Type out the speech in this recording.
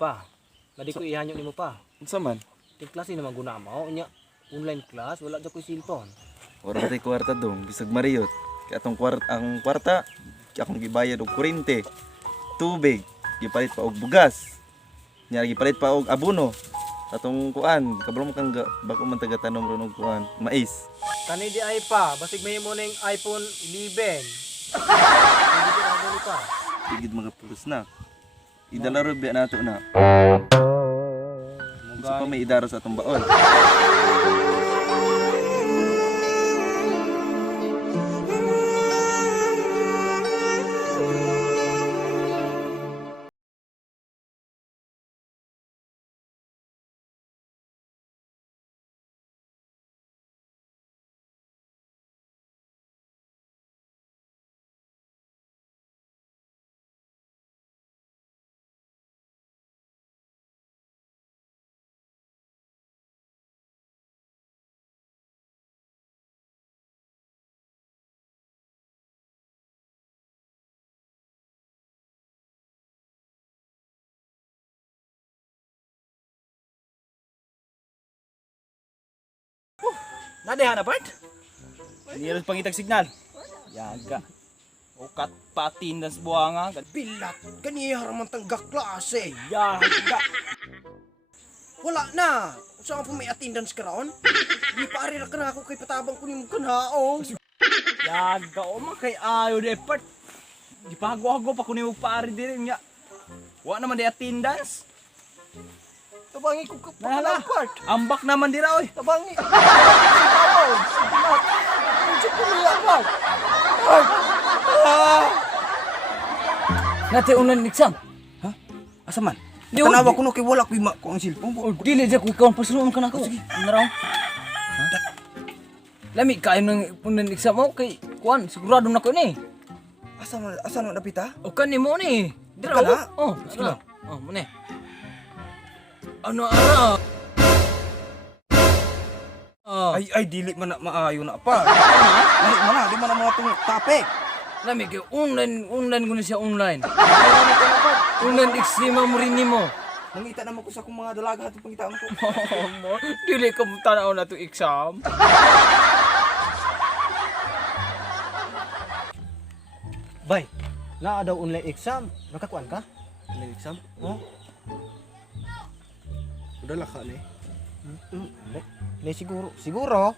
Pa, nadi ko ihanyo nimo pa. Unsa man? Ting klase naman guna mo nya online class wala jud ko cellphone. Ora tay kwarta dong, bisag mariyot. Kay atong kwarta akong gibayad og kuryente, tubig, gipalit pa og bugas. Nya gipalit pa og abono. Atong kuan, kabalo mo kang bako man taga tanom ron og kuan, mais. Kani di ay pa, basig may mo ning iPhone 11. Hindi ko na pa. Tigid mga pulos na. Idalaro biya nato na. Sa pa may idaro sa atong baon. Nade na part? Niros pangitag signal. Yaga. Ukat patin das buanga. Pilat, ganiya raman tang gaklase. Yaga. Wala na. Saan po may attendance ka raon? Di pa ari ra ka na ako kay patabang ko nimo kanhaong. Yaga o man kay ayo de part. Di pa hago pa kunin mo paari diri nya. Wa naman di attendance. Tabangi ko ka Nala. part. Ambak naman dira oy. Tabangi. Tabangi. Unsa ko niya part? Nate online exam. Ha? Asa man? Di, Tanawa di- ko no kay wala ko ko ang cellphone ko. Dili dyan ko ikaw ang pasulungan ka na ako. Naraw. Lami kayo ng online exam mo kay kuan sigurado na ko ni. Asa man napita? O kan mo ni. Dira Kana? oh. Sige lang. Oh, mo ni. Ano ara? Oh, Ay dili man na maayo na pa. Lahi man na, di man na mga tong topic. lami kay online ko na siya online. Online exam mo rin nimo. Mangita naman ko sa akong mga dalaga ato pangitaan ko. Mo, dili ka mo tanaw na to exam. Bay, naa daw online exam. Nakakuan ka? Online exam? Oh. Udala ka ni. Ni siguro. Siguro.